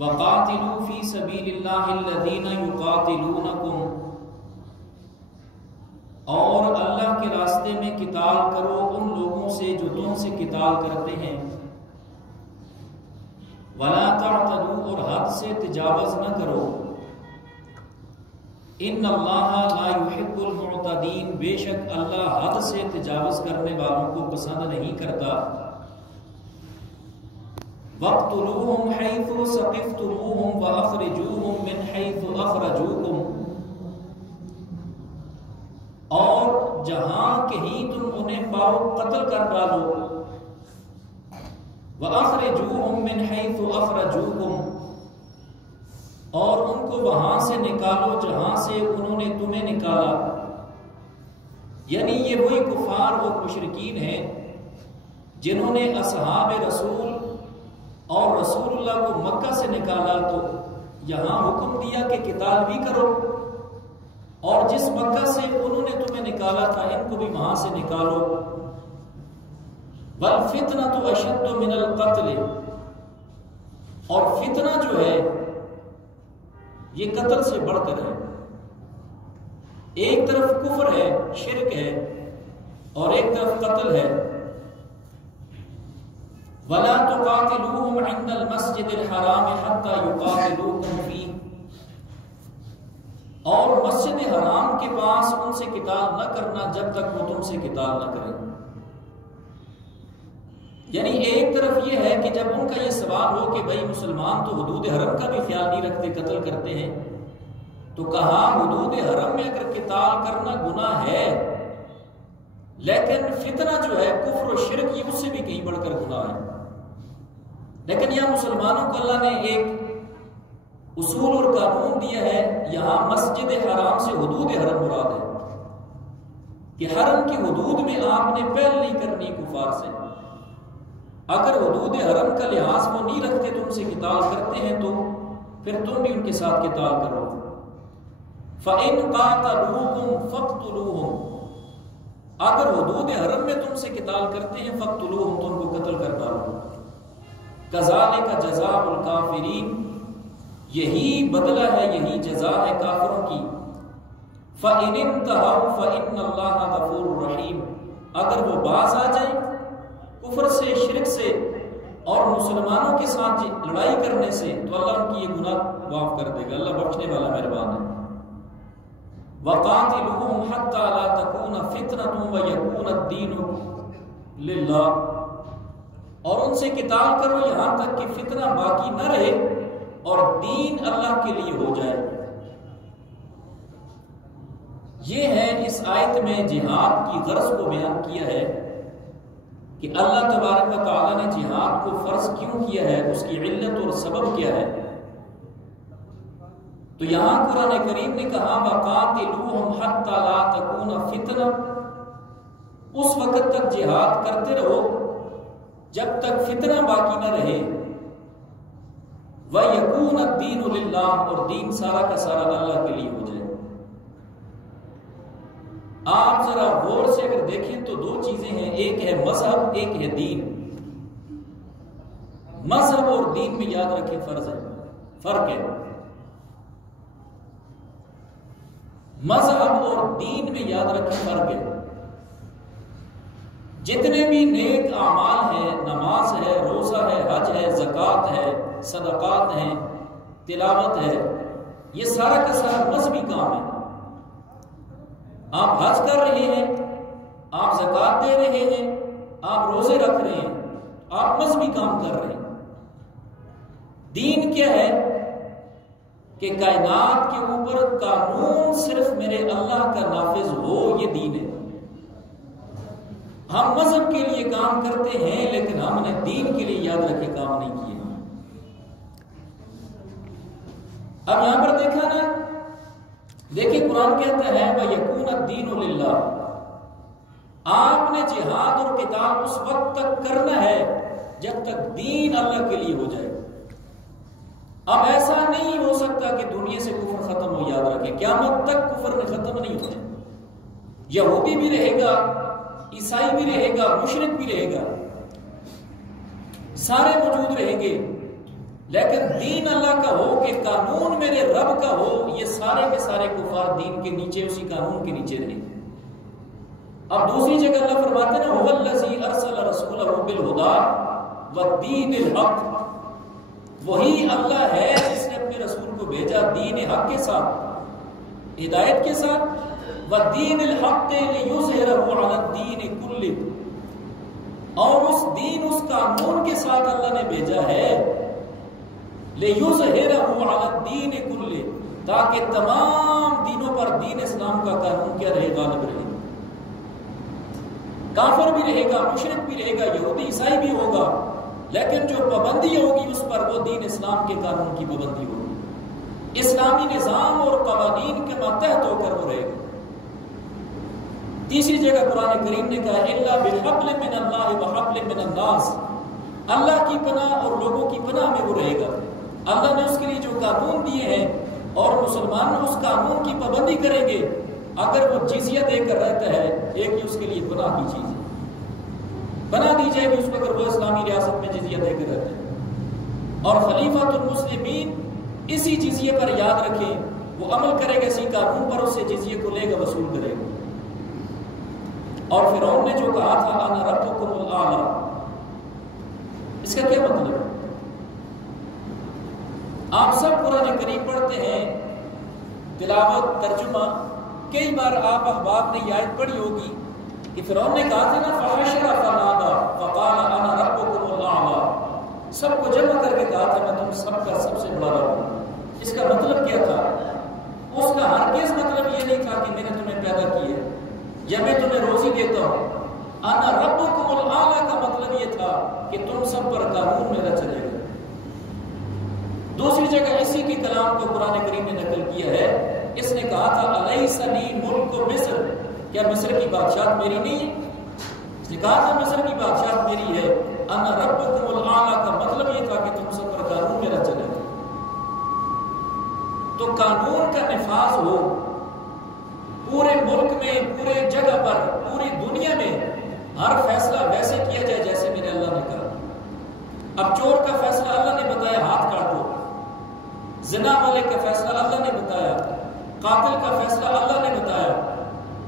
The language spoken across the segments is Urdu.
وَقَاتِلُوا فِي سَبِيلِ اللَّهِ الَّذِينَ يُقَاتِلُونَكُمْ، اور اللہ کے راستے میں قتال کرو ان لوگوں سے جو تم سے قتال کرتے ہیں، وَلَا تَعْتَدُوا، اور حد سے تجاوز نہ کرو، ان اللہ لا يحب المعتدین، بے شک اللہ حد سے تجاوز کرنے والوں کو پسند نہیں کرتا۔ وَاقْتُلُوهُمْ حَيْثُ ثَقِفْتُمُوهُمْ وَأَخْرِجُوهُمْ مِنْ حَيْثُ أَخْرَجُوكُمْ، اور جہاں کہیں تم انہیں پاؤ قتل کر ڈالو، وَأَخْرِجُوهُمْ مِنْ حَيْثُ أَخْرَجُوكُمْ، اور ان کو وہاں سے نکالو جہاں سے انہوں نے تمہیں نکالا۔ یعنی یہ وہی کفار و مشرکین ہیں جنہوں نے اصحاب رسول اور رسول اللہ کو مکہ سے نکالا، تو یہاں حکم دیا کہ قتال بھی کرو، اور جس مکہ سے انہوں نے تمہیں نکالا تھا ان کو بھی وہاں سے نکالو۔ وَالْفِتْنَةُ أَشَدُّ مِنَ الْقَتْلِ، اور فتنہ جو ہے یہ قتل سے بڑھ کر ہے۔ ایک طرف کفر ہے، شرک ہے، اور ایک طرف قتل ہے۔ وَلَا تُقَاتِلُوهُمْ عِنْدَ الْمَسْجِدِ الْحَرَامِ حَتَّى يُقَاتِلُوكُمْ فِيهِ، اور مسجد حرام کے پاس ان سے قتال نہ کرنا جب تک وہ تم سے قتال نہ کریں۔ یعنی ایک طرف یہ ہے کہ جب ان کا یہ سوال ہو کہ بھائی مسلمان تو حدود حرم کا بھی خیال نہیں رکھتے، قتل کرتے ہیں، تو کہا حدود حرم میں اگر قتال کرنا گناہ ہے، لیکن فتنہ جو ہے کفر و شرک یہ اس سے بھی کہیں بڑھ کر گناہ ہے۔ لیکن یہاں مسلمانوں کو اللہ نے ایک اصول اور قانون دیا ہے، یہاں مسجد حرام سے حدود حرم مراد ہے کہ حرم کی حدود میں آپ نے پہل نہیں کرنی کفار سے۔ اگر حدود حرم کا لحاظ وہ نہیں رکھتے، تم سے قتال کرتے ہیں، تو پھر تم بھی ان کے ساتھ قتال کرو۔ فَإِن قَاتَلُوكُمْ فَاقْتُلُوهُمْ، اگر حدود حرم میں تم سے قتال کرتے ہیں، فَاقْتُلُوهُمْ، تم کو قتل کر ڈالو۔ كَذَلِكَ جَزَاءُ الْكَافِرِينَ، یہی بدلہ ہے، یہی جزا ہے کافروں کی۔ فَإِنِ انْتَهَوْا فَإِنَّ اللَّهَ غَفُورٌ رَحِيمٌ، اگر وہ باز آ جائیں کفر سے، شرک سے اور مسلمانوں کے ساتھ لڑائی کرنے سے، تو اللہ ان کی یہ گناہ معاف کر دے گا، اللہ بخشنے والا مہربان ہے۔ وَقَاتِلُوهُمْ حَتَّى لَا تَكُونَ فِتْنَةٌ وَيَكُونَ الدِّينُ لِلَّهِ، اور ان سے قتال کرو یہاں تک کہ فتنہ باقی نہ رہے اور دین اللہ کے لیے ہو جائے۔ یہ ہے اس آیت میں جہاد کی غرض کو بیان کیا ہے کہ اللہ تبارک و تعالیٰ نے جہاد کو فرض کیوں کیا ہے، اس کی علت اور سبب کیا ہے۔ تو یہاں قرآن کریم نے کہا وَقَاتِلُوهُمْ حَتَّى لَا تَكُونَ فِتْنَةٌ، اس وقت تک جہاد کرتے رہو جب تک فتنہ باقی نہ رہے، وَيَكُونَ الدِّينُ لِلَّهِ، اور دین سارا کا سارا اللہ کے لیے ہو جائے۔ آپ ذرا غور سے اگر دیکھیں تو دو چیزیں ہیں، ایک ہے مذہب، ایک ہے دین۔ مذہب اور دین میں یاد رکھیں فرق ہے۔ مذہب اور دین میں یاد رکھیں فرق ہے۔ جتنے بھی نیک اعمال ہیں، نماز ہے، روزہ ہے، حج ہے، زکوٰۃ ہے، صدقات ہیں، تلاوت ہے، یہ سارا کا سارا مذہبی کام ہے۔ آپ حج کر رہے ہیں، آپ زکوٰۃ دے رہے ہیں، آپ روزے رکھ رہے ہیں، آپ مذہبی کام کر رہے ہیں۔ دین کیا ہے کہ کائنات کے اوپر قانون صرف میرے اللہ کا نافذ ہو، یہ دین ہے۔ ہم مذہب کے لیے کام کرتے ہیں لیکن ہم نے دین کے لیے یاد رکھے کام نہیں کیے۔ اب یہاں پر دیکھا نا، دیکھیں قرآن کہتا ہے وَيَكُونَ الدِّينُ لِلَّهِ، آپ نے جہاد اور قتال اس وقت تک کرنا ہے جب تک دین اللہ کے لیے ہو جائے۔ اب ایسا نہیں ہو سکتا کہ دنیا سے کفر ختم ہو، یاد رکھیں قیامت تک کفر نے ختم نہیں ہونے۔ یہودی بھی رہے گا، عیسائی بھی رہے گا، مشرک بھی رہے گا، سارے موجود رہیں گے، لیکن دین اللہ کا ہو کہ قانون میرے رب کا ہو، یہ سارے کے سارے کفار دین کے نیچے، اسی قانون کے نیچے رہیں۔ اب دوسری جگہ اللہ فرماتے ہیں هو الذی ارسل رسولہ بالہدی والدین الحق، وہی اللہ ہے جس نے اپنے رسول کو بھیجا دین حق کے ساتھ، ہدایت کے ساتھ، والدین الحق لیظہرہ علی الدین کلہ، اور اس دین، اس قانون کے ساتھ اللہ نے بھیجا ہے لیظہرہ علی الدین کلہ، تاکہ تمام دینوں پر دین اسلام کا قانون کیا رہے؟ غالب رہے۔ کافر بھی رہے گا، مشرک بھی رہے گا، یہودی عیسائی بھی ہوگا، لیکن جو پابندی ہوگی اس پر وہ دین اسلام کے قانون کی پابندی ہوگی، اسلامی نظام اور قوانین کے ماتحت ہو کر وہ رہے گا۔ تیسری جگہ قرآن کریم نے کہا الا بحبل من اللہ وحبل من الناس، اللہ کی پناہ اور لوگوں کی پناہ میں وہ رہے گا۔ اللہ نے اس کے لیے جو قانون دیے ہیں اور مسلمان اس قانون کی پابندی کریں گے، اگر وہ جزیہ دے کر رہتا ہے، ایک ہی اس کے لیے پناہ کی چیز ہے، پناہ دی جائے گی اس کو اگر وہ اسلامی ریاست میں جزیہ دے کر رہتا ہے۔ اور خلیفۃ المسلمین اسی جزیے پر یاد رکھیں، وہ عمل کرے گا اسی قانون پر، اس سے جزیے کو لے گا، وصول کرے گا۔ اور فرعون نے جو کہا تھا انا ربکم الاعلی، اس کا کیا مطلب ہے؟ آپ سب قرآن کریم پڑھتے ہیں، تلاوت، ترجمہ، کئی بار آپ احباب نے یہ آیت پڑھی ہوگی کہ فرعون نے کہا تھا نا فحشر فنادى فقال انا ربكم الاعلى، سب کو جمع کر کے کہا تھا میں تم سب کا سب سے بڑا رب ہوں۔ اس کا مطلب کیا تھا؟ اس کا ہرگز مطلب یہ نہیں تھا کہ میں نے تمہیں پیدا کیا یا میں تمہیں روزی دیتا ہوں۔ انا ربكم الاعلى کا مطلب یہ تھا کہ تم سب پر قانون میرا چلے گا۔ دوسری جگہ اسی کے کلام کو قرآن کریم نے نقل کیا ہے، اس نے کہا تھا الیس لی ملک مصر، کیا مصر کی بادشاہت میری نہیں ہے؟ اس نے کہا تھا مصر کی بادشاہت میری ہے۔ انا ربکم الاعلی کا مطلب یہ تھا کہ تم سب پر قانون میرا چلے گا۔ تو قانون کا نفاذ ہو پورے ملک میں، پورے جگہ پر، پوری دنیا میں، ہر فیصلہ ویسے کیا جائے جیسے میرے اللہ نے کہا۔ اب چور کا فیصلہ اللہ نے بتایا ہاتھ کاٹو، زنا والے کا فیصلہ اللہ نے بتایا، قاتل کا فیصلہ اللہ نے بتایا،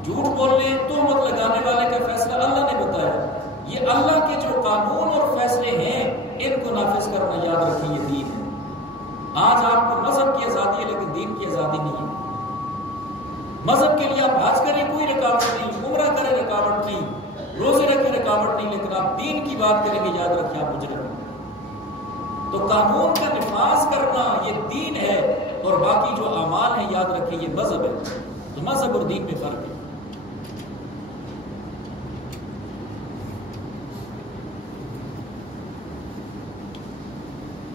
جھوٹ بولنے، تہمت لگانے والے کا فیصلہ اللہ نے بتایا۔ یہ اللہ کے جو قانون اور فیصلے ہیں ان کو نافذ کرنا یاد رکھیں، یہ دین ہے۔ آج آپ کو مذہب کی آزادی ہے لیکن دین کی آزادی نہیں ہے۔ مذہب کے لیے آپ حج کریں کوئی رکاوٹ نہیں، عمرہ کریں رکاوٹ نہیں، روزے رکھیں رکاوٹ نہیں، لیکن آپ دین کی بات کریں گے یاد رکھیں آپ مجرم ہیں۔ تو قانون کا نفاذ کرنا یہ دین ہے، اور باقی جو اعمال ہیں یاد رکھیں یہ مذہب ہے۔ تو مذہب اور دین میں فرق ہے۔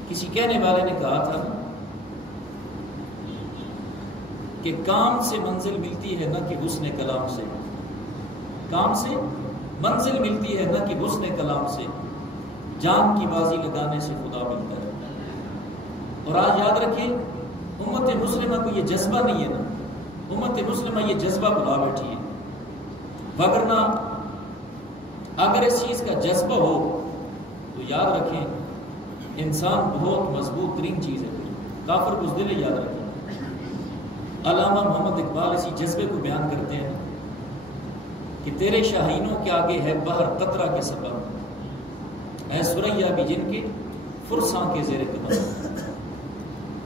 کسی کہنے والے نے کہا تھا کہ کام سے منزل ملتی ہے نہ کہ حسن کلام سے، کام سے منزل ملتی ہے نہ کہ حسن کلام سے، جان کی بازی لگانے سے خدا ملتا ہے۔ اور آج یاد رکھیں امت مسلمہ کو یہ جذبہ نہیں ہے نا، امت مسلمہ یہ جذبہ بلا بیٹھی ہے، وگرنہ اگر اس چیز کا جذبہ ہو تو یاد رکھیں انسان بہت مضبوط ترین چیز ہے، کافر بزدل ہے۔ یاد رکھیں علامہ محمد اقبال اسی جذبے کو بیان کرتے ہیں کہ تیرے شاہینوں کے آگے ہے بحر قطرہ کے سبب، اے سریا بھی جن کے فرساں کے زیر قدم،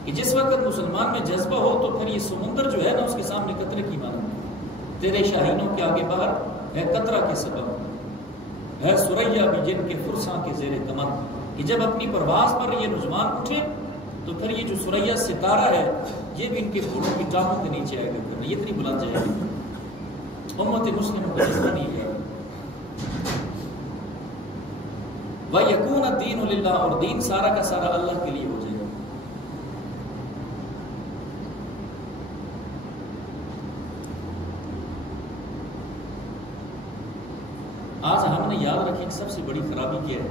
کہ جس وقت مسلمان میں جذبہ ہو تو پھر یہ سمندر جو ہے نا اس کے سامنے قطرے کی مانند، تیرے شاہینوں کے آگے بحر ہے قطرہ کے سبب، ہے سریا بھی جن کے فرساں کے زیر کمن، کہ جب اپنی پرواز پر یہ نظمان اٹھے تو پھر یہ جو سریا ستارہ ہے یہ بھی ان کے پھولوں کی ٹانگوں کے نیچے آئے گا، یہ اتنی بلند جائے گی۔ امت مسلم کو جذبہ نہیں ہے۔ وَيَكُونَ الدِّينُ لِلَّهِ، اور دین سارا کا سارا اللہ کے لیے ہو جائے گا۔ آج ہم نے یاد رکھی کہ سب سے بڑی خرابی کیا ہے؟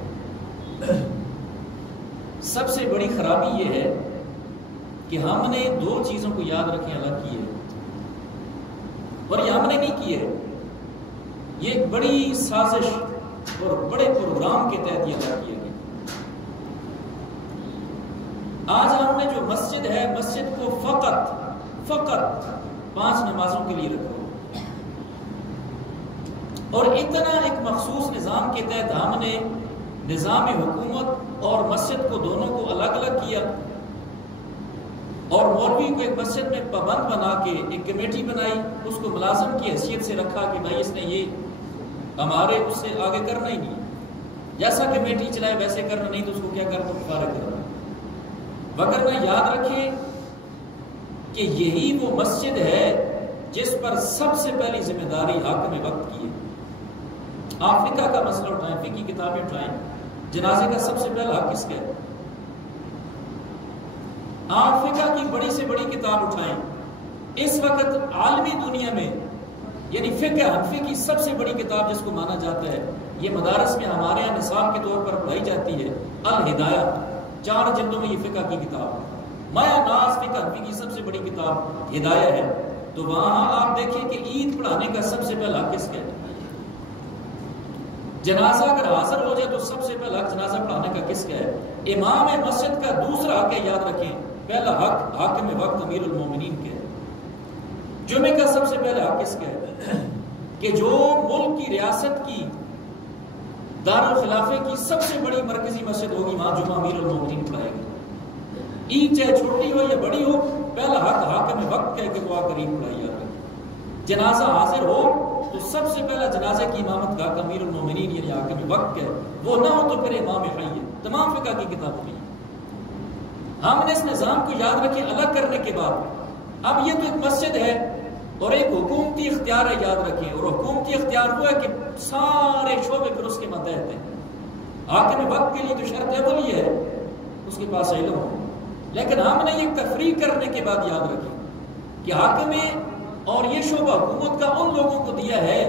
سب سے بڑی خرابی یہ ہے کہ ہم نے دو چیزوں کو یاد رکھیں الگ کی ہے، اور یہ ہم نے نہیں کی ہے، یہ ایک بڑی سازش اور بڑے پروگرام کے تحت یہ ادا کیا گیا۔ آج ہم نے جو مسجد ہے، مسجد کو فقط 5 نمازوں کے لیے رکھو، اور اتنا ایک مخصوص نظام کے تحت ہم نے نظام حکومت اور مسجد کو دونوں کو الگ الگ کیا، اور مولوی کو ایک مسجد میں پابند بنا کے ایک کمیٹی بنائی، اس کو ملازم کی حیثیت سے رکھا کہ بھائی اس نے یہ ہمارے اس سے آگے کرنا ہی نہیں، جیسا کمیٹی چلائے ویسے کرنا، نہیں تو اس کو کیا کرنا، فارغ کرنا۔ وگرنہ یاد رکھیں کہ یہی وہ مسجد ہے جس پر سب سے پہلی ذمہ داری حاکم وقت کی ہے۔ آپ فقہ کا مسئلہ اٹھائیں، فقہ کی کتابیں اٹھائیں، جنازے کا سب سے پہلا حق کس کا ہے؟ آپ فقہ کی بڑی سے بڑی کتاب اٹھائیں، اس وقت عالمی دنیا میں یعنی فقہ حنفی کی سب سے بڑی کتاب جس کو مانا جاتا ہے، یہ مدارس میں ہمارے یہاں نصاب کے طور پر پڑھائی جاتی ہے، الہدایہ، 4 جلدوں میں یہ فقہ کی کتاب، مایا ناز فقہ حنفی کی سب سے بڑی کتاب ہدایہ ہے۔ تو وہاں آپ دیکھیں کہ عید پڑھانے کا سب سے پہلا حق کس کا ہے؟ جنازہ اگر حاضر ہو جائے تو سب سے پہلا حق جنازہ پڑھانے کا کس کا ہے؟ امام مسجد کا دوسرا حق ہے، یاد رکھیں، پہلا حق حاکم وقت امیر المومنین کا ہے۔ جمعے کا سب سے پہلا حق کس کا ہے؟ کہ جو ملک کی ریاست کی دارالخلافے کی سب سے بڑی مرکزی مسجد ہوگی، وہاں جمعہ امیر المومنین پڑھائے گا۔ عید چاہے چھوٹی ہو یا بڑی ہو، پہلا حق حاکم وقت کا ہے کہ وہ آ کر عید پڑھائی جاتا ہے۔ جنازہ حاضر ہو تو سب سے پہلا جنازے کی امامت کا حق امیر المومنین یعنی حاکم وقت کا ہے، وہ نہ ہو تو پھر امام حی ہے۔ تمام فقہ کی کتابوں میں ہم نے اس نظام کو یاد رکھیں، الگ کرنے کے بعد اب یہ تو ایک مسجد ہے اور ایک حکومتی اختیار ہے، یاد رکھیں، اور حکومتی اختیار وہ ہے کہ سارے شعبے پھر اس کے ماتحت ہیں۔ حاکم وقت کے لیے تو شرط اول یہ ہے اس کے پاس علم ہو، لیکن ہم نے یہ تفریق کرنے کے بعد یاد رکھیں کہ حاکم اور یہ شعبہ حکومت کا ان لوگوں کو دیا ہے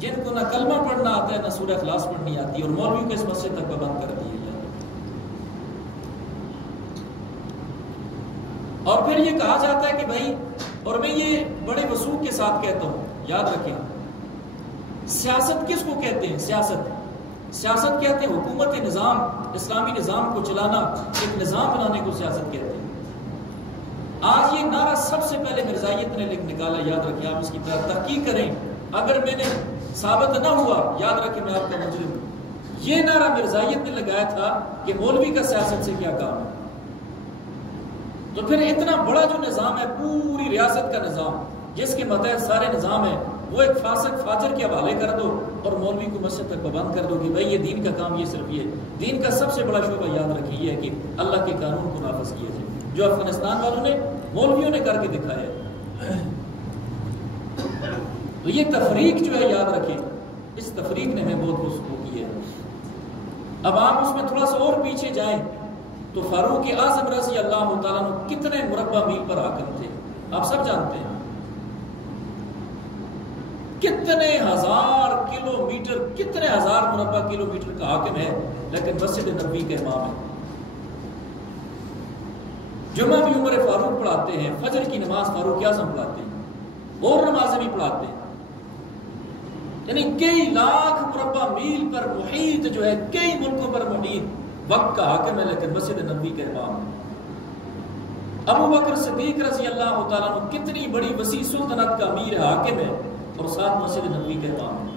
جن کو نہ کلمہ پڑھنا آتا ہے نہ سورہ اخلاص پڑھنی آتی ہے، اور مولویوں کو اس مسجد تک پابند کر دیا۔ اور پھر یہ کہا جاتا ہے کہ بھائی، اور میں یہ بڑے وثوق کے ساتھ کہتا ہوں، یاد رکھیں، سیاست کس کو کہتے ہیں؟ سیاست کہتے ہیں حکومت نظام، اسلامی نظام کو چلانا، ایک نظام بنانے کو سیاست کہتے ہیں۔ آج یہ نعرہ سب سے پہلے مرزائیت نے نکالا، یاد رکھیں، آپ اس کی تحقیق کریں، اگر میں نے ثابت نہ ہوا یاد رکھیں میں آپ کا مجرم ہوں۔ یہ نعرہ مرزائیت نے لگایا تھا کہ مولوی کا سیاست سے کیا کام ہے۔ تو پھر اتنا بڑا جو نظام ہے، پوری ریاست کا نظام جس کے متحد سارے نظام ہیں، وہ ایک فاسق فاجر کے حوالے کر دو اور مولوی کو مسجد تک پابند کر دو کہ بھائی یہ دین کا کام، یہ صرف یہ دین کا سب سے بڑا شعبہ یاد رکھیں یہ ہے کہ اللہ کے قانون کو نافذ کیا جائے، جو افغانستان والوں نے مولویوں نے کر کے دکھایا۔ تو یہ تفریق جو ہے یاد رکھیں، اس تفریق نے ہمیں بہت کچھ کی ہے۔ اب آپ اس میں تھوڑا سا اور پیچھے جائیں تو فاروق اعظم رضی اللہ تعالیٰ عنہ کتنے مربع میل پر حاکم تھے، آپ سب جانتے ہیں، کتنے ہزار کلومیٹر، کتنے ہزار مربع کلومیٹر کا حاکم ہے، لیکن مسجد نبوی کا امام ہے۔ جمعہ بھی عمر فاروق پڑھاتے ہیں، فجر کی نماز فاروق اعظم پڑھاتے ہیں، اور نمازیں بھی پڑھاتے ہیں، یعنی کئی لاکھ مربع میل پر محیط جو ہے، کئی ملکوں پر محیط وقت کا حاکم ہے، لیکن مسجد نبوی کا امام ہے۔ ابو بکر صدیق رضی اللہ تعالیٰ عنہ کتنی بڑی وسیع سلطنت کا امیر ہے، حاکم ہے، اور ساتھ مسجد نبوی کا امام ہے۔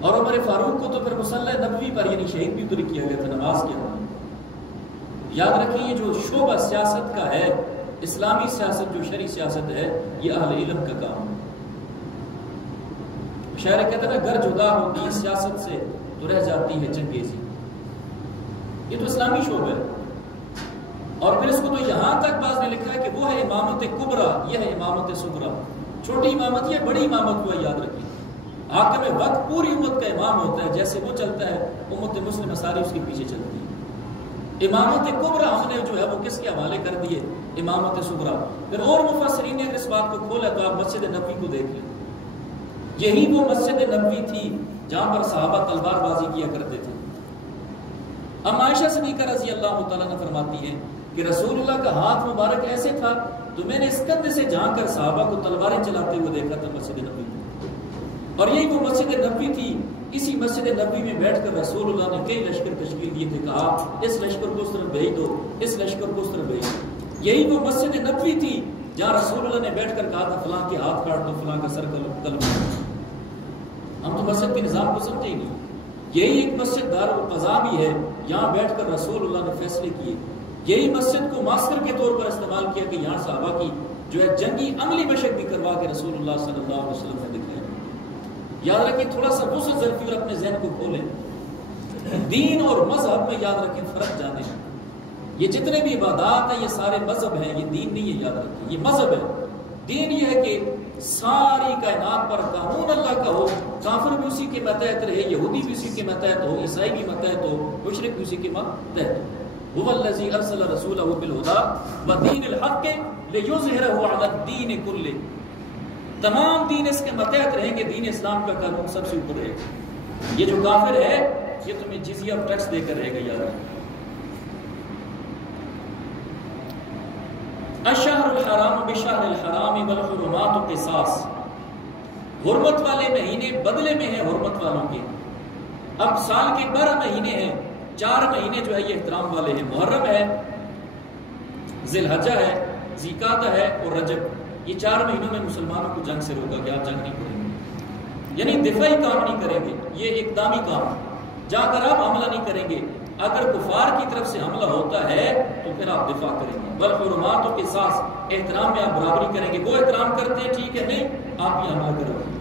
اور عمر فاروق کو تو پھر مصلی نبوی پر یعنی شہید بھی تو کیا گیا تھا نماز کے بعد۔ یاد رکھیں یہ جو شعبہ سیاست کا ہے، اسلامی سیاست جو شرعی سیاست ہے، یہ اہل علم کا کام ہے۔ شاعر کہتے ہیں گر جدا ہوگی سیاست سے تو رہ جاتی ہے چنگیزی، یہ تو اسلامی شعبہ ہے۔ اور پھر اس کو تو یہاں تک بعض نے لکھا ہے کہ وہ ہے امامت کبریٰ، یہ ہے امامت صغریٰ، چھوٹی امامت یہ بڑی امامت ہوا، یاد رکھیں۔ حاکم وقت پوری امت کا امام ہوتا ہے، جیسے وہ چلتا ہے امت مسلم ساری اس کے پیچھے چلتی ہے۔ امامت کبریٰ ہم نے جو ہے وہ کس کے حوالے کر دیے؟ امامت صغریٰ۔ پھر اور مفسرین نے اگر اس بات کو کھولا تو آپ مسجد نبوی کو دیکھ لیں، یہی وہ مسجد نبوی تھی جہاں پر صحابہ تلوار بازی کیا کرتے تھے۔ اب عائشہ صدیقہ رضی اللہ تعالیٰ نے فرماتی ہے کہ رسول اللہ کا ہاتھ مبارک ایسے تھا تو میں نے اس کندھے سے جھانک کر صحابہ کو تلواریں چلاتے ہوئے دیکھا تھا مسجد نبوی، اور یہی وہ مسجد نبوی تھی اسی مسجد نبوی میں بیٹھ کر رسول اللہ نے کئی لشکر تشکیل دیے تھے، کہا اس لشکر کو اس طرف بھیج دو، اس لشکر کو اس طرف بھیج دو۔ یہی وہ مسجد نبوی تھی جہاں رسول اللہ نے بیٹھ کر کہا تھا فلاں کے ہاتھ کاٹ دو، فلاں کا سر قلم۔ ہم تو مسجد کے نظام کو سمجھے ہی نہیں۔ یہی ایک مسجد دارالقضاء بھی ہے، یہاں بیٹھ کر رسول اللہ نے فیصلے کیے۔ یہی مسجد کو ماسٹر کے طور پر استعمال کیا کہ یہاں صحابہ کی جو ہے جنگی عملی مشق بھی کروا کے رسول اللہ صلی اللہ علیہ وسلم نے دکھایا۔ یاد رکھیں، تھوڑا سا وسعت ظرفی اور اپنے ذہن کو کھولیں۔ دین اور مذہب میں یاد رکھیں فرق جانیں۔ یہ جتنے بھی عبادات ہیں یہ سارے مذہب ہیں، یہ دین نہیں ہے، یاد رکھیں یہ مذہب ہے۔ دین یہ ہے کہ ساری کائنات پر قانون اللہ کا ہو، کافر بھی اسی کے ماتحت رہے، یہودی بھی اسی کے ماتحت ہو، عیسائی بھی ماتحت ہو، مشرک بھی اسی کے ماتحت ہو۔ هو الذی ارسل رسولہ بالہدی ودین الحق لیظہرہ علی الدین کلہ۔ تمام دین اس کے ماتحت رہیں گے، دین اسلام کا قانون سب سے اوپر رہے گا۔ یہ جو کافر ہے یہ تمہیں جزیہ اور ٹیکس دے کر رہے گا، یاد رکھیں۔ الشہر الحرام بشہر الحرام والحرمات قصاص۔ حرمت والے مہینے بدلے میں ہیں حرمت والوں کے۔ اب سال کے 12 مہینے ہیں، 4 مہینے جو ہے یہ احترام والے ہیں، محرم ہے، ذی الحجہ ہے، ذی القعدہ ہے اور رجب۔ یہ 4 مہینوں میں مسلمانوں کو جنگ سے روکا گیا، آپ جنگ نہیں کریں گے، یعنی دفاعی کام نہیں کریں گے، یہ اقدامی کام جا کر آپ حملہ نہیں کریں گے۔ اگر کفار کی طرف سے حملہ ہوتا ہے تو پھر آپ دفاع کریں گے۔ والحرمات قصاص، احترام میں آپ برابری کریں گے، وہ احترام کرتے ہیں ٹھیک ہے، نہیں آپ بھی حملہ کرو گے۔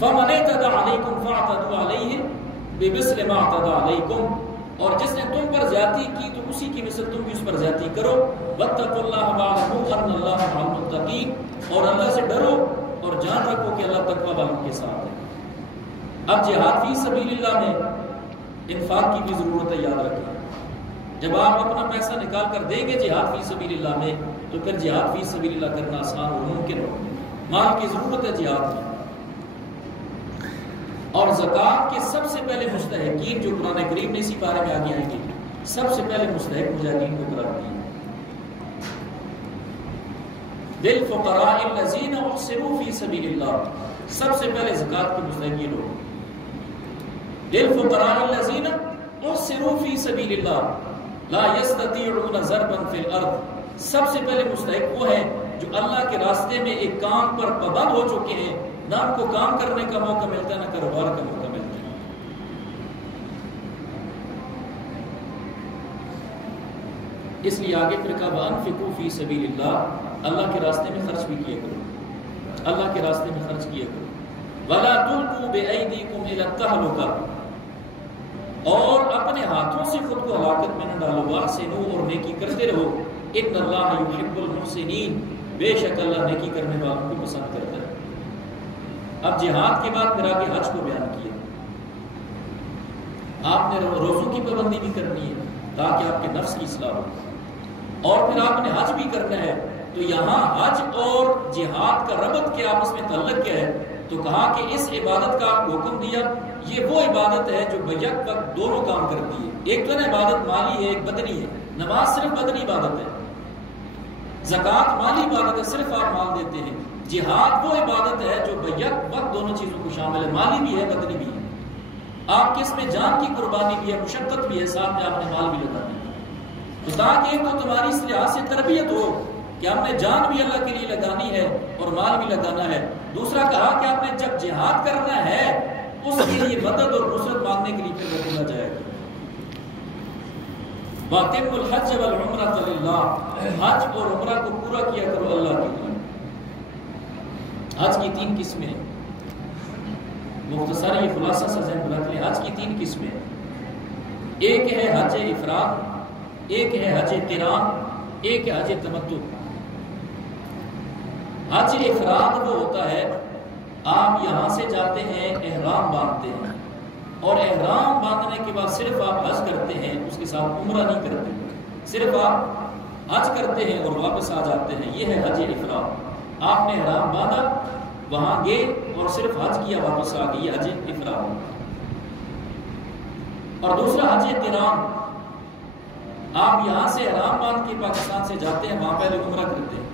فمن اعتدى عليكم فاعتدوا عليه بمثل ما اعتدى عليكم، اور جس نے تم پر زیادتی کی تو اسی کی مثل تم بھی اس پر زیادتی کرو۔ واتقوا الله واعلموا ان الله مع المتقين، اور اللہ سے ڈرو اور جان رکھو کہ اللہ تقوی والوں کے ساتھ ہے۔ اب جہاد فی سبیل اللہ میں انفاق کی بھی ضرورت ہے، یاد رکھیں۔ جب آپ اپنا پیسہ نکال کر دیں گے جہاد فی سبیل اللہ میں تو پھر جہاد فی سبیل اللہ کرنا آسان اور ممکن ہو۔ مال کی ضرورت ہے جہاد میں۔ اور زکوٰۃ کے سب سے پہلے مستحقین جو قرآن کریم نے اسی بارے میں آگے آئیں گے، سب سے پہلے مستحق مجاہدین کو قرار دیا۔ للفقراء الذین احصروا فی سبیل اللہ، سب سے پہلے زکوٰۃ کے مستحق یہ لوگ۔ للفقراء الذین احصروا فی سبیل اللہ لا یستطیعون ضربا فی الارض، سب سے پہلے مستحق وہ ہیں جو اللہ کے راستے میں ایک کام پر پابند ہو چکے ہیں، نہ ان کو کام کرنے کا موقع ملتا ہے نہ کاروبار کا موقع ملتا ہے۔ اس لیے آگے پھر کہا وانفقوا فی سبیل اللہ، اللہ کے راستے میں خرچ بھی کیا کرو، اللہ کے راستے میں خرچ کیا کرو۔ ولا تلقوا بأیدیکم الی التہلکہ، اور اپنے ہاتھوں سے خود کو ہلاکت میں نہ ڈالو۔ واحسنوا، اور نیکی کرتے رہو۔ ان اللہ یحب المحسنین، بے شک اللہ نیکی کرنے والوں کو پسند کرتا ہے۔ اب جہاد کے بعد پھر آگے حج کو بیان کیا۔ آپ نے روزوں کی پابندی بھی کرنی ہے تاکہ آپ کے نفس کی اصلاح ہو، اور پھر آپ نے حج بھی کرنا ہے۔ تو یہاں حج اور جہاد کا ربط کیا، آپس میں تعلق کیا ہے؟ تو کہا کہ اس عبادت کا آپ کو حکم دیا، یہ وہ عبادت ہے جو بیک وقت دونوں کام کرتی ہے۔ ایک تو عبادت مالی ہے، ایک بدنی ہے۔ نماز صرف بدنی عبادت ہے، زکوٰۃ مالی عبادت ہے، صرف آپ مال دیتے ہیں۔ جہاد وہ عبادت ہے جو بیک وقت دونوں چیزوں کو شامل ہے، مالی بھی ہے بدنی بھی ہے۔ آپ کے اس میں جان کی قربانی بھی ہے، مشقت بھی ہے، ساتھ میں آپ نے مال بھی لگا دیا۔ تو تاکہ ایک تو تمہاری اس لحاظ سے تربیت ہو کہ ہم نے جان بھی اللہ کے لیے لگانی ہے اور مال بھی لگانا ہے۔ دوسرا کہا کہ آپ نے جب جہاد کرنا ہے اس کے لیے مدد اور نصرت مانگنے کے لیے پھر رکھنا جائے گا۔ وَأَتِمُّوا الْحَجَّ وَالْعُمْرَةَ لِلَّهِ، حج اور عمرہ کو پورا کیا کرو اللہ کے لیے۔ حج کی 3 قسمیں، مختصر یہ خلاصہ سا ذہن میں رکھ لیں۔ حج کی 3 قسمیں، ایک ہے حج افراد، ایک ہے حج قران، ایک ہے حج تمتع۔ حج افراد وہ ہوتا ہے آپ یہاں سے جاتے ہیں، احرام باندھتے ہیں، اور احرام باندھنے کے بعد صرف آپ حج کرتے ہیں، اس کے ساتھ عمرہ نہیں کرتے، صرف آپ حج کرتے ہیں اور واپس آ جاتے ہیں، یہ ہے حج افراد۔ آپ نے احرام باندھا، وہاں گئے اور صرف حج کیا، واپس آ گئی، حج افراد۔ اور دوسرا حج قران، آپ یہاں سے احرام باندھ کے پاکستان سے جاتے ہیں، وہاں پہلے عمرہ کرتے ہیں،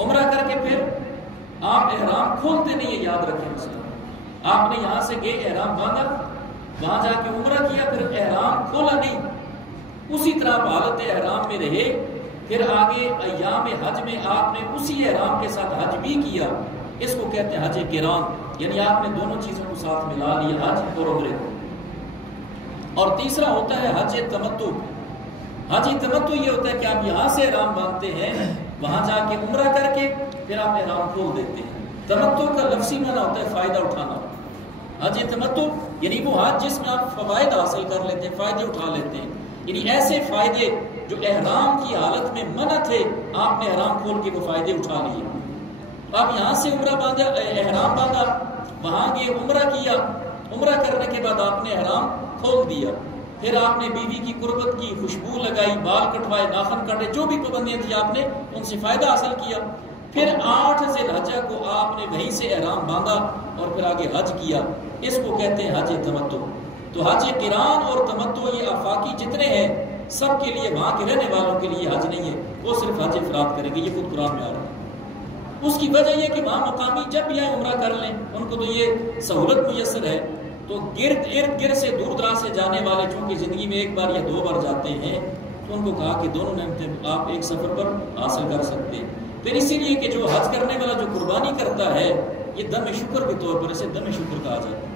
عمرہ کر کے پھر آپ احرام کھولتے نہیں ہیں، یاد رکھیں مسئلہ۔ آپ نے یہاں سے گئے احرام باندھا، وہاں جا کے عمرہ کیا، پھر احرام کھولا نہیں، اسی طرح آپ حالت احرام میں رہے، پھر آگے ایام حج میں آپ نے اسی احرام کے ساتھ حج بھی کیا، اس کو کہتے ہیں حج قران، یعنی آپ نے دونوں چیزوں کو ساتھ ملا لیا، حج اور عمرے کو۔ اور تیسرا ہوتا ہے حج تمتع۔ حج تمتع یہ ہوتا ہے کہ آپ یہاں سے احرام باندھتے ہیں، وہاں جا کے عمرہ کر کے پھر آپ احرام کھول دیتے ہیں۔ تمتع کا لفظی معنی ہوتا ہے فائدہ اٹھانا۔ حج تمتع یعنی وہ حج جس میں آپ فوائد حاصل کر لیتے ہیں، فائدے اٹھا لیتے ہیں، یعنی ایسے فائدے جو احرام کی حالت میں منع تھے، آپ نے احرام کھول کے وہ فائدے اٹھا لیے۔ آپ یہاں سے عمرہ باندھا، احرام باندھا، وہاں گئے عمرہ کیا، عمرہ کرنے کے بعد آپ نے احرام کھول دیا، پھر آپ نے بیوی کی قربت کی، خوشبو لگائی، بال کٹوائے، ناخن کاٹے، جو بھی پابندیاں تھیں آپ نے ان سے فائدہ حاصل کیا۔ پھر 8 ذی الحجہ کو آپ نے وہیں سے احرام باندھا اور پھر آگے حج کیا، اس کو کہتے ہیں حج تمتع۔ تو حج قران اور تمتع یہ آفاقی جتنے ہیں سب کے لیے، وہاں کے رہنے والوں کے لیے حج نہیں ہے، وہ صرف حج افراد کریں گے، یہ خود قرآن میں آ رہا ہے۔ اس کی وجہ یہ کہ وہاں مقامی جب بھی آئیں عمرہ کر لیں، ان کو تو یہ سہولت میسر ہے، تو ارد گرد سے دور دراز سے جانے والے چونکہ زندگی میں ایک بار یا 2 بار جاتے ہیں، تو ان کو کہا کہ دونوں نعمتیں آپ ایک سفر پر حاصل کر سکتے ہیں۔ پھر اسی لیے کہ جو حج کرنے والا جو قربانی کرتا ہے، یہ دم شکر کے طور پر اسے دم شکر کہا جاتا ہے۔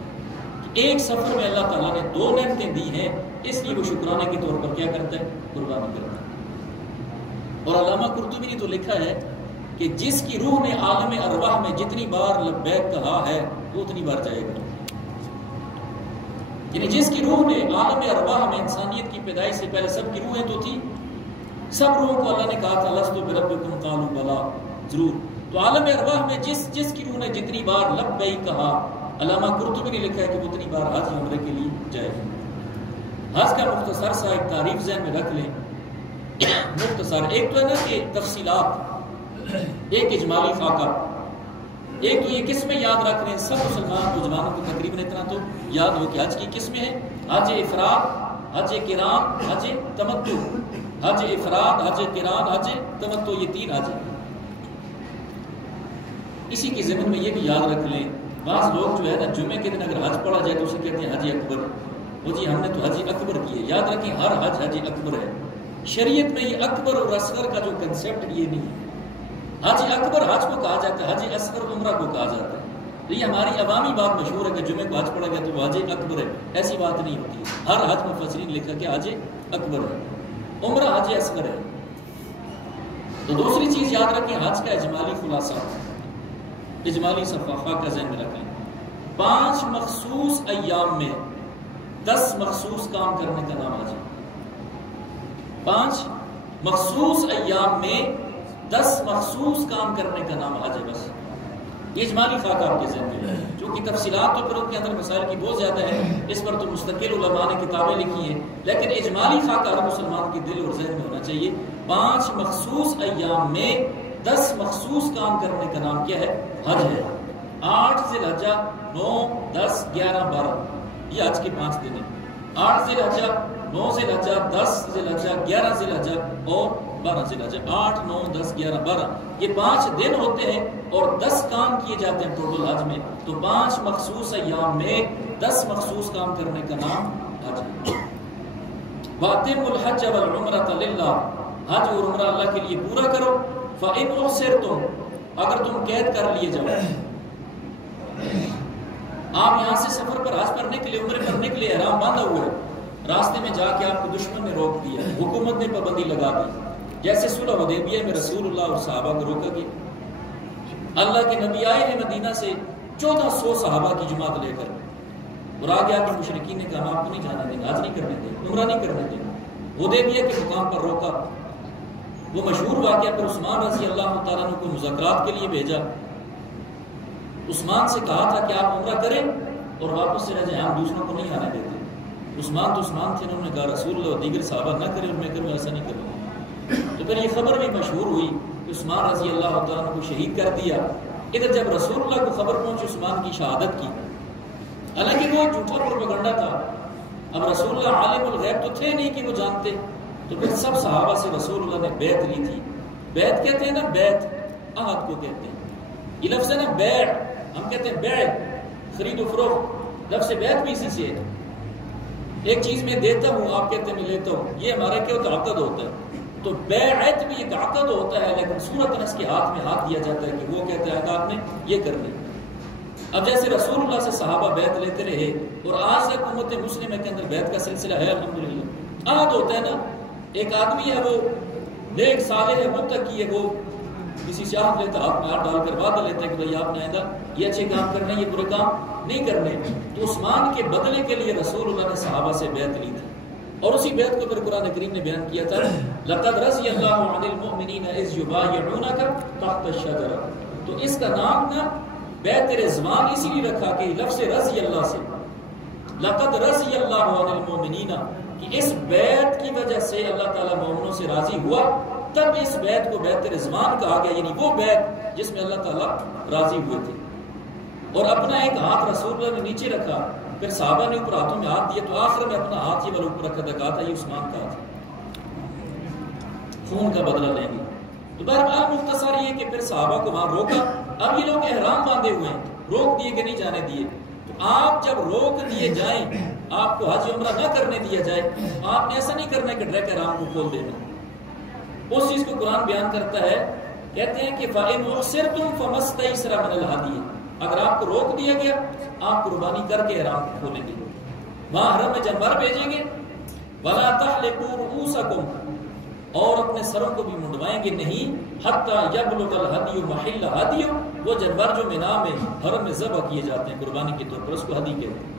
ایک سفر میں اللہ تعالیٰ نے 2 نعمتیں دی ہیں، اس لیے وہ شکرانے کے طور پر کیا کرتا ہے؟ قربانی کرتا ہے۔ اور علامہ قرطبی نے تو لکھا ہے کہ جس کی روح نے عالم ارواح میں جتنی بار لبیک کہا ہے وہ اتنی بار جائے گا، یعنی جس کی روح نے عالم ارواح میں، انسانیت کی پیدائش سے پہلے سب کی روحیں تو تھی، سب روحوں کو اللہ نے کہا تھا لست بربکم قالوا بلا، ضرور۔ تو عالم ارواح میں جس کی روح نے جتنی بار لبیک کہا، علامہ قرطبی نے لکھا ہے کہ وہ اتنی بار حج عمرے کے لیے جائے گا۔ حج کا مختصر سا ایک تعریف ذہن میں رکھ لیں، مختصر۔ ایک تو ہے نا کہ تفصیلات، ایک اجمالی خاکہ، ایک یہ قسمیں یاد رکھ لیں، سب مسلمان نوجوانوں کو تقریباً اتنا تو یاد ہو کہ حج کی قسمیں ہیں: حج افراد، حج قران، حج تمتع۔ حج افراد، حج قران، حج تمتع، یہ 3 حج ہیں۔ اسی کے ضمن میں یہ بھی یاد رکھ لیں، بعض لوگ جو ہے نا جمعے کے دن اگر حج پڑھا جائے تو اسے کہتے ہیں حج اکبر، وہ جی ہم نے تو حج اکبر کی ہے۔ یاد رکھیں ہر حج حج اکبر ہے، شریعت میں یہ اکبر اور اصغر کا جو کنسیپٹ یہ نہیں ہے۔ حج اکبر حج کو کہا جاتا ہے، حج اصغر عمرہ کو کہا جاتا ہے۔ یہ ہماری عوامی بات مشہور ہے کہ جمعے کو حج پڑھا گیا تو وہ حج اکبر ہے، ایسی بات نہیں ہوتی۔ ہر حج مفسرین نے لکھا کہ حج اکبر ہے، عمرہ حج اصغر ہے۔ تو دوسری چیز یاد رکھیں، حج کا اجمالی خلاصہ، اجمالی صفحہ کا ذہن میں رکھیں، 5 مخصوص ایام میں 10 مخصوص کام کرنے کا نام حج ہے۔ 5 مخصوص ایام میں 10 مخصوص کام کرنے کا نام حج ہے۔ بس یہ اجمالی خاکہ آپ کے ذہن میں، چونکہ تفصیلات تو پھر ان کے اندر مسائل کی بہت زیادہ ہے، اس پر تو مستقل علماء نے کتابیں لکھی ہیں، لیکن اجمالی خاکہ ہر مسلمان کے دل اور ذہن میں ہونا چاہیے۔ 5 مخصوص ایام میں 10 مخصوص کام کرنے کا نام کیا ہے؟ حج ہے۔ 8 ذی الحجہ، 9، 10، 11، 12 یہ حج کے 5 دن ہیں۔ 8 ذی الحجہ، 9 ذی الحجہ، 10 ذی الحجہ، 11 ذی الحجہ اور 12 ذی الحجہ۔ 8، 9، 10، 11، 12 یہ 5 دن ہوتے ہیں اور 10 کام کیے جاتے ہیں ٹوٹل حج میں۔ تو 5 مخصوص ایام میں 10 مخصوص کام کرنے کا نام حج ہے۔ وَأَتِمُّ الْحَجَّ وَالْعُمْرَةَ لِلَّهِ، حج اور عمرہ اللہ کے لیے پورا کرو۔ فَإِنْ أُحْصِرْتُمْ، اگر تم قید کر لیے جاؤ، آپ یہاں سے سفر پر حج پر نکلے، عمرے پر نکلے، احرام باندھا ہوا ہے، راستے میں جا کے آپ کو دشمن نے روک دیا، حکومت نے پابندی لگا دی، جیسے صلح حدیبیہ میں رسول اللہ اور صحابہ کو روکا گیا۔ اللہ کے نبی آئے ہیں مدینہ سے 1400 صحابہ کی جماعت لے کر، اور آگے آ کے مشرکین نے کہا ہم آپ کو نہیں جانا دیں گے، حج نہیں کرنے دیں گے، عمرہ نہیں کرنے دیں گے۔ حدیبیہ کے مقام پر روکا، وہ مشہور واقعہ پھر عثمان رضی اللہ تعالیٰ عنہ کو مذاکرات کے لیے بھیجا۔ عثمان سے کہا تھا کہ آپ عمرہ کریں اور واپس سے رہ جائیں، ہم دوسروں کو نہیں آنے دیتے۔ عثمان تو عثمان تھے، انہوں نے کہا رسول اللہ دیگر صحابہ نہ کریں اور میں کروں، ایسا نہیں کروں۔ تو پھر یہ خبر بھی مشہور ہوئی کہ عثمان رضی اللہ تعالیٰ عنہ کو شہید کر دیا۔ ادھر جب رسول اللہ کو خبر پہنچی عثمان کی شہادت کی، حالانکہ وہ جھوٹا پروپیگنڈا تھا، اب رسول اللہ عالم الغیب تو تھے نہیں کہ وہ جانتے، تو پھر سب صحابہ سے رسول اللہ نے بیعت لی تھی۔ بیعت کہتے ہیں نا، بیعت عہد کو کہتے ہیں، یہ لفظ ہے نا بیع، ہم کہتے ہیں بیع، خرید و فروخت، لفظ بیعت بھی اسی سے ہے. ایک چیز میں دیتا ہوں، آپ کہتے ہیں میں لیتا ہوں، یہ ہمارا کیا ہوتا ہے؟ عقد ہوتا ہے. تو بیعت بھی ایک عقد ہوتا ہے، لیکن صورت اس کے ہاتھ میں ہاتھ دیا جاتا ہے کہ وہ کہتا ہے کہ آپ نے یہ کر لی. اب جیسے رسول اللہ سے صحابہ بیعت لیتے رہے اور آج تک امت مسلمہ کے اندر بیعت کا سلسلہ ہے الحمدللہ. عہد ہوتا ہے نا، ایک آدمی ہے وہ نیک صالح ہے، متقی ہے، وہ کسی سے عہد لیتا، ہاتھ میں ہاتھ ڈال کر وعدہ لیتا ہے کہ بھائی آپ نے آئندہ یہ اچھے کام کرنے، یہ برے کام نہیں کرنے. تو عثمان کے بدلے کے لیے رسول اللہ نے صحابہ سے بیعت لی تھی، اور اسی بیعت کو پھر قرآن کریم نے بیان کیا تھا، لقد رضی اللہ عن المؤمنین اذ یبایعونک تحت الشجرہ. تو اس کا نام نا بیعت رضوان اسی لیے رکھا کہ لفظ رضی اللہ سے، لقد رضی اللہ عن المؤمنین، کہ اس بیعت کی وجہ سے اللہ تعالیٰ مومنوں سے راضی ہوا، تب اس بیعت کو بیعت رضوان کہا گیا، یعنی وہ بیعت جس میں اللہ تعالیٰ راضی ہوئے تھے. اور اپنا ایک ہاتھ رسول اللہ نے نیچے رکھا، پھر صحابہ نے اوپر ہاتھوں میں ہاتھ دیا، تو آخر میں اپنا ہاتھ یہ والا اوپر رکھا تھا، کہا تھا یہ عثمان کا ہاتھ، خون کا بدلہ لیں گے. تو بہرحال مختصر یہ کہ پھر صحابہ کو وہاں روکا. اب یہ لوگ احرام باندھے ہوئے ہیں، روک دیے کہ نہیں جانے دیے. تو آپ جب روک دیے جائیں، آپ کو حج عمرہ نہ کرنے دیا جائے، آپ نے ایسا نہیں کرنا کہ ڈائریکٹ احرام کو کھول دینا. اس چیز کو قرآن بیان کرتا ہے، کہتے ہیں کہ فَإِنْ أُحْصِرْتُمْ فَمَا اسْتَيْسَرَ مِنَ الْهَدْيِ، اگر آپ کو روک دیا گیا آپ قربانی کر کے احرام کو کھولیں گے، وہاں حرم میں جانور بھیجیں گے. وَلَا تَحْلِقُوا رُؤُوسَكُمْ، اور اپنے سروں کو بھی منڈوائیں گے نہیں، حَتَّى يَبْلُغَ الْهَدْيُ مَحِلَّ هَدْيُ، وہ جانور جو مینا میں حرم میں ذبح کیے جاتے ہیں قربانی کے طور پر، اس کو ہدی کہتے ہیں.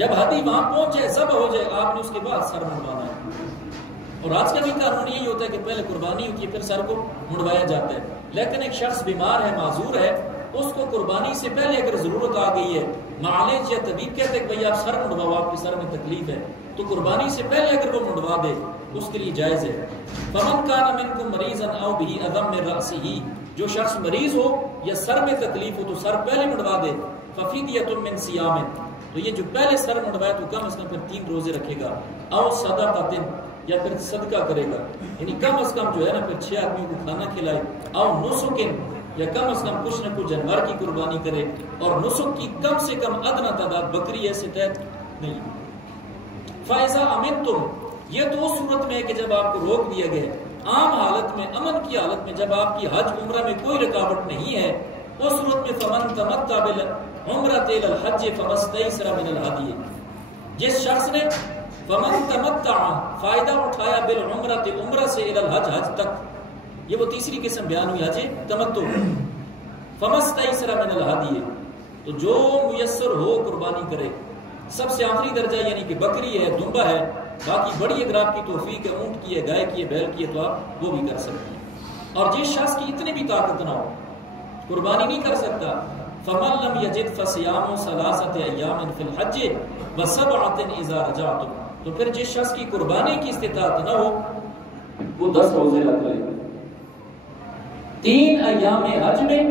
جب ہدی وہاں پہنچ جائے، ذبح ہو جائے، آپ نے اس کے بعد سر منڈوانا ہے. اور آج کا بھی قانون یہی ہوتا ہے کہ پہلے قربانی ہوتی ہے پھر سر کو منڈوایا جاتا ہے. لیکن ایک شخص بیمار ہے، معذور ہے، اس کو قربانی سے پہلے اگر ضرورت آ گئی ہے، معالج یا طبیب کہتے ہیں کہ بھائی آپ سر منڈواؤ، آپ کے سر میں تکلیف ہے، تو قربانی سے پہلے اگر وہ منڈوا دے اس کے لیے جائز ہے. فَمَنْ كَانَ مِنْكُمْ مَرِيضًا أَوْ بِهِ أَذًى مِنْ رَأْسِهِ، جو شخص مریض ہو یا سر میں تکلیف ہو تو سر پہلے منڈوا دے. فَفِدْيَةٌ مِنْ صِيَامٍ، تو یہ جو پہلے سر منڈوائے تو کم از کم پھر 3 روزے رکھے گا. أَوْ صَدَقَةٍ، یا پھر صدقہ کرے گا، یعنی کم از کم جو ہے نا پھر 6 آدمیوں کو کھانا کھلائے. أَوْ نُسُكٍ، یا کم از کم کچھ نہ کچھ جانور کی قربانی کرے. اور نسک کی کم سے کم ادنا تعداد بکری ایسے طے نہیں. فَإِذَا أَمِنْتُمْ، یہ تو اس صورت میں ہے کہ جب آپ کو روک دیا گیا، عام حالت میں، امن کی حالت میں، جب آپ کی حج عمرہ میں کوئی رکاوٹ نہیں ہے، اس صورت میں فَمَنْ تَمَتَّعَ بِالْعُمْرَةِ إِلَى الْحَجِّ فَمَا اسْتَيْسَرَ مِنَ الْهَدْيِ، جس شخص نے فَمَنْ تَمَتَّعَ فائدہ اٹھایا بِالْعُمْرَةِ عمرہ سے إِلَى الْحَجِّ، حج تک، یہ وہ تیسری قسم بیان ہوئی حج تمتع. فَمَا اسْتَيْسَرَ مِنَ الْهَدْيِ، تو جو میسر ہو قربانی کرے. سب سے آخری درجہ یعنی کہ بکری ہے، دمبا ہے، باقی بڑی اگر آپ کی توفیق ہے، اونٹ کی ہے، گائے کی ہے، بیل کی ہے، تو آپ وہ بھی کر سکتے ہیں. اور جس شخص کی اتنی بھی طاقت نہ ہو، قربانی نہیں کر سکتا، فَمَن لَمْ يَجِدْ فَصِيَامُ ثَلَاثَةِ أَيَّامٍ فِي الْحَجِّ وَسَبْعَةٍ إِذَا رَجَعْتُمْ، تو پھر جس شخص کی قربانی کی استطاعت نہ ہو وہ 10 روزے رکھ لے 3 ایام حج میں،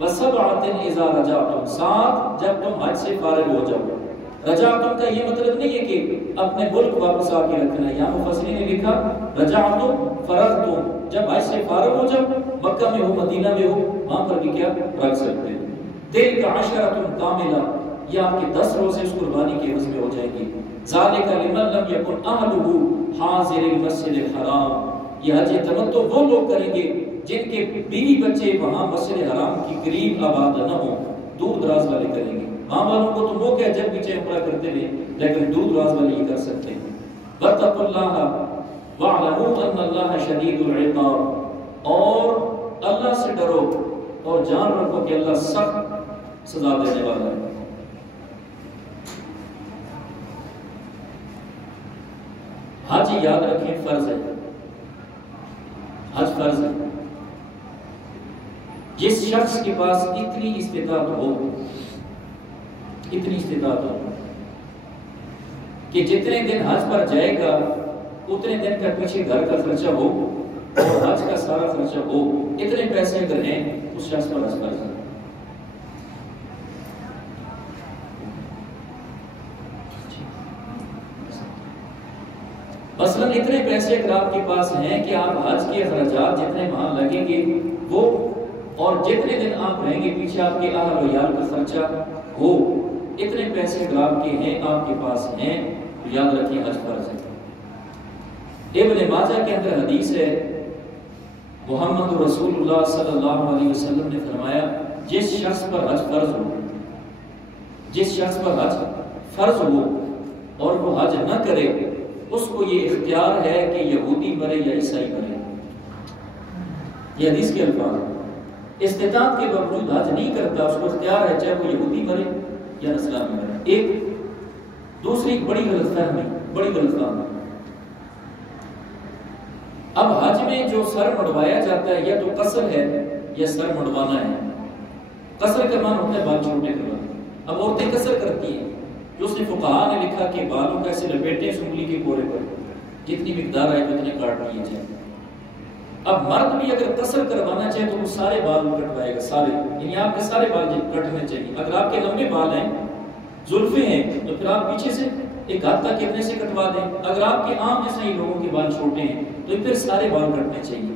وَسَبْعَةٍ إِذَا رَجَعْتُمْ، 7 جب تم حج سے فارغ ہو جاؤ. رجعتم کا یہ مطلب نہیں ہے کہ اپنے ملک واپس آ کے رکھنا ہے، یہاں مفسرین نے لکھا رجعتم فرغتم، جب حج سے فارغ ہو جاؤ، مکہ میں ہو مدینہ میں ہو، وہاں پر بھی کیا رکھ سکتے ہیں. تلک عشرۃ کاملہ، یہ آپ کے 10 روزے اس قربانی کے عوض میں ہو جائیں گے. ذالک لمن لم یکن اہلہ حاضر المسجد الحرام، یہ حج تمتع وہ لوگ کریں گے جن کے بیوی بچے وہاں مسجد حرام کی قریب آباد نہ ہوں، دور دراز والے کریں گے. ماں والوں کو تو موقع ہے جب بھی چاہے عمرہ کرتے رہے، لیکن دور دراز والے یہ کر سکتے ہیں. واتقوا اللہ واعلموا ان اللہ شدید العقاب، اور اللہ سے ڈرو اور جان رکھو کہ اللہ سخت سزا دینے والا ہے. حج یاد رکھیں فرض ہے، حج فرض ہے. جس شخص کے پاس اتنی استطاعت ہو، اتنی استطاعت ہو کہ جتنے دن حج پر جائے گا اتنے دن کا پیچھے گھر کا خرچہ ہو اور حج کا سارا خرچہ ہو، اتنے پیسے اگر ہیں اس شخص پر حج فرض ہے. مثلا اتنے پیسے اگر آپ کے پاس ہیں کہ آپ حج کے اخراجات جتنے وہاں لگیں گے وہ اور جتنے دن آپ رہیں گے پیچھے آپ کے اہل و عیال کا خرچہ ہو، اتنے پیسے اگر آپ کے ہیں، آپ کے پاس ہیں، تو یاد رکھیں حج فرض ہے۔ ابن ماجہ کے اندر حدیث ہے، محمد رسول اللہ صلی اللہ علیہ وسلم نے فرمایا جس شخص پر حج فرض ہو، جس شخص پر حج فرض ہو اور وہ حج نہ کرے، اس کو یہ اختیار ہے کہ یہودی مرے یا عیسائی مرے۔ یہ حدیث کے الفاظ ہیں۔ استطاعت کے باوجود حج نہیں کرتا، اس کو اختیار ہے چاہے وہ یہودی مرے یا نصرانی مرے۔ ایک دوسری بڑی غلط فہمی، اب حج میں جو سر مڑوایا جاتا ہے یا تو قصر ہے یا سر مڑوانا ہے۔ قصر کا معنی ہوتا ہے بال چھوٹے کروانا۔ اب عورتیں قصر کرتی ہیں، جو اس نے فقہا نے لکھا کہ بالوں کو ایسے لپیٹیں انگلی کے کورے پر، جتنی مقدار آئے اتنے کاٹ لیے جائیں۔ اب مرد بھی اگر قصر کروانا چاہے تو وہ سارے بال کٹوائے گا، سارے، یعنی آپ کے سارے بال کٹنے چاہیے۔ اگر آپ کے لمبے بال ہیں، زلفیں ہیں، تو پھر آپ پیچھے سے ایک ہاتھ تک اتنے سے کٹوا دیں۔ اگر آپ کے عام جیسے ہی لوگوں کے بال چھوٹے ہیں تو پھر سارے بال کٹنے چاہیے۔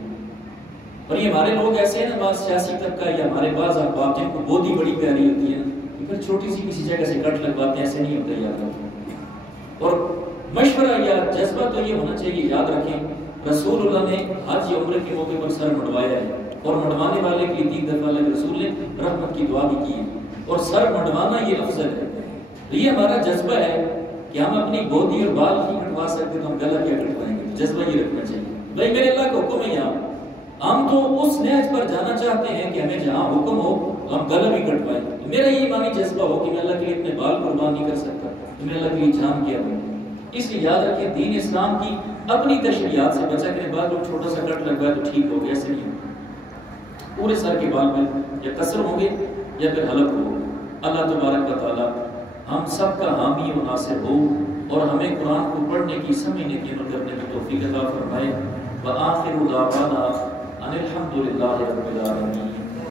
اور یہ ہمارے لوگ ایسے ہیں نا، بعض سیاسی طبقہ یا ہمارے بعض احباب جن کو بودی بڑی پیاری ہوتی ہے نا، پھر چھوٹی سی کسی جگہ سے کٹ لگواتے ہیں، ایسے نہیں ہوتا، یاد رکھیں۔ اور مشورہ یا جذبہ تو یہ ہونا چاہیے، یاد رکھیں رسول اللہ نے حج یا عمرے کے موقع پر سر مڑوایا ہے، اور مڑوانے والے کے لیے 3 دفعہ اللہ کے رسول نے رحمت کی دعا بھی کی ہے، اور سر مڑوانا یہ افضل ہے۔ تو یہ ہمارا جذبہ ہے کہ ہم اپنی گودی اور بال نہیں کٹوا سکتے تو ہم گلا کیا کٹوائیں گے؟ جذبہ یہ رکھنا چاہیے، بھائی میرے اللہ کا حکم ہے یہاں، ہم تو اس نہج پر جانا چاہتے ہیں کہ ہمیں جہاں حکم ہو ہم گلا بھی کٹوائیں۔ میرا یہ ایمانی جذبہ ہو کہ میں اللہ کے لیے اپنے بال قربان نہیں کر سکتا تو میں اللہ کے لیے جان کیا ہوں۔ اس لیے یاد رکھیں دین اسلام کی اپنی تشریعات سے بچا کے بعد لوگ چھوٹا سا کٹ لگوائے تو ٹھیک ہو گیا، ایسے نہیں ہوگا۔ پورے سر کے بال میں یا قصر ہوں گے یا پھر حلق ہو۔ اللہ تبارک و تعالی ہم سب کا حامی و ناصر ہو اور ہمیں قرآن کو پڑھنے کی، سمجھنے کی، عمل کرنے کی توفیق عطا فرمائے۔ وآخر دعوانا ان الحمد للہ رب العالمین۔